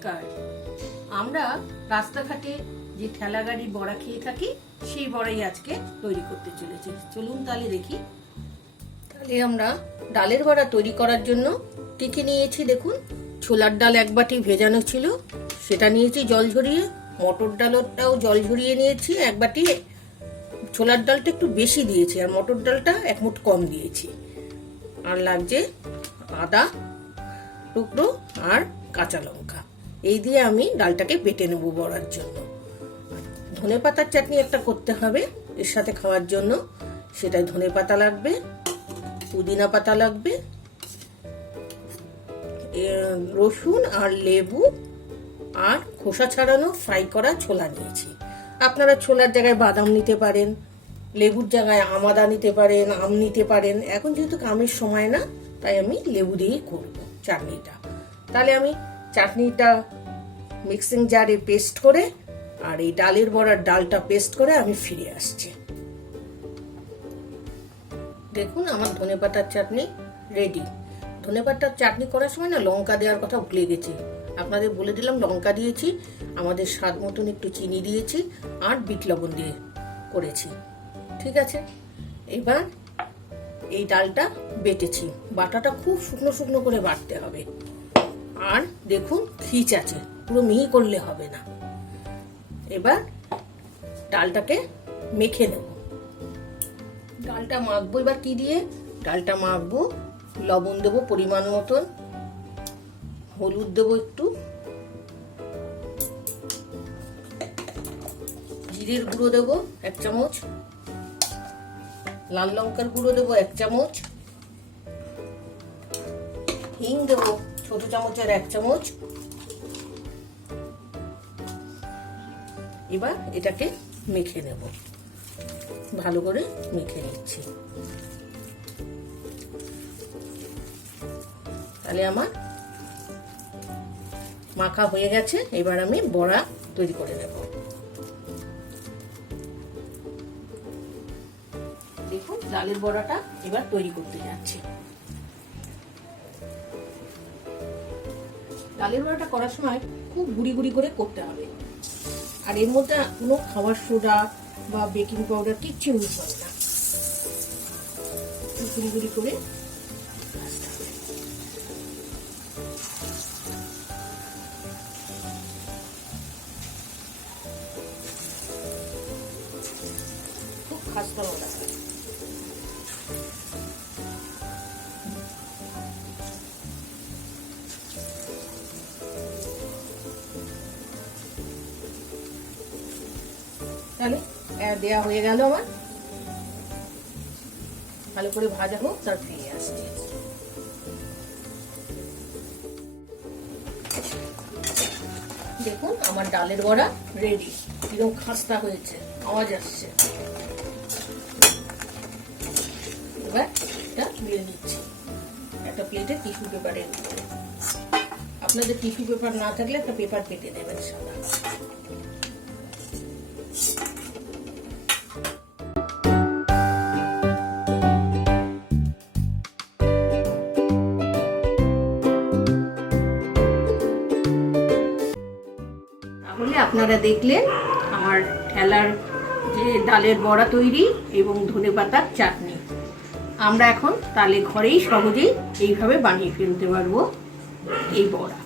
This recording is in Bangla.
নমস্কার। আমরা রাস্তাঘাটে যে ঠেলা গাড়ি বড়া খেয়ে থাকি, সেই বড়াই আজকে তৈরি করতে চলেছি। চলুন তাহলে দেখি। তাহলে আমরা ডালের বড়া তৈরি করার জন্য কি কি নিয়েছি দেখুন। ছোলার ডাল এক বাটি ভেজানো ছিল, সেটা নিয়েছি জল ঝরিয়ে। মটর ডালটাও জল ঝরিয়ে নিয়েছি, এক বাটি। ছোলার ডালটা একটু বেশি দিয়েছি, আর মটর ডালটা এক মুঠ কম দিয়েছি। আর লাগছে আদা টুকরো আর কাঁচা লঙ্কা। এই দিয়ে আমি ডালটাকে বেটে নেব বড়ার জন্য। ধনে পাতার চাটনি একটা করতে হবে, এর সাথে খাওয়ার জন্য। সেটাই ধনে পাতা লাগবে, পুদিনা পাতা লাগবে রসুন আর লেবু আর খোসা ছাড়ানো ফ্রাই করা ছোলা নিয়েছি। আপনারা ছোলার জায়গায় বাদাম নিতে পারেন, লেবুর জায়গায় আমাদা নিতে পারেন, আম নিতে পারেন। এখন যেহেতু আমের সময় না, তাই আমি লেবু দিয়েই করব চাটনিটা। তাহলে আমি চাটনিটা মিক্সিং জারে পেস্ট করে আর এই ডালের বড়ার ডালটা পেস্ট করে আমি ফিরে আসছি। দেখুন, আমার ধনেপাতার চাটনি রেডি ধনেপাতার চাটনি করার সময় না লঙ্কা দেওয়ার কথা ভুলে গেছি। আপনাদের বলে দিলাম, লঙ্কা দিয়েছি, আমাদের স্বাদ মতন একটু চিনি দিয়েছি আর বিট লবণ দিয়ে করেছি। ঠিক আছে? এবার এই ডালটা বেটেছি। বাটাটা খুব শুকনো শুকনো করে বাটতে হবে। আর দেখুন, খিচ আছে। পুরো মিহি করলে হবে না। এবার ডালটাকে মেখে নেব। ডালটা মাখবো, এবার কি দিয়ে? ডালটা মাখবো, লবণ দেবো পরিমাণ মতন, হলুদ দেবো একটু, জিরের গুঁড়ো দেবো এক চামচ, লাল লঙ্কার গুঁড়ো দেবো এক চামচ, হিং দেবো ছোট চামচের এক চামচ এবার এটাকে মেখে নেব। ভালো করে মেখে নিচ্ছি। তাহলে আমার মাখা হয়ে গেছে, এবার আমি বড়া তৈরি করে নেব। দেখুন, ডালের বড়াটা এবার তৈরি করতে যাচ্ছি। ডালের বড়াটা করার সময় খুব গুড়ি গুড়ি করে করতে হবে। আর এর মধ্যে কোনো খাবার সোডা বা বেকিং পাউডার কিচ্ছু ইউজ হবে না। করে খুব খাস্তা তাহলে দেয়া হয়ে গেল আমার। ভালো করে ভাজা হোক, তার ফিরে আসছি। দেখুন, আমার ডালের বড়া রেডি কীরকম খাস্তা হয়েছে, আওয়াজ আসছে। এবার এটা দিয়ে দিচ্ছি একটা প্লেটে টিস্যু পেপারের উপরে। আপনাদের টিস্যু পেপার না থাকলে একটা পেপার কেটে দেবেন সাদা। তাহলে আপনারা দেখলেন আমার ঠেলার যে ডালের বড়া তৈরি এবং ধনে পাতার চাটনি। আমরা এখন তালে ঘরেই সহজেই এইভাবে বানিয়ে ফেলতে পারব এই বড়া।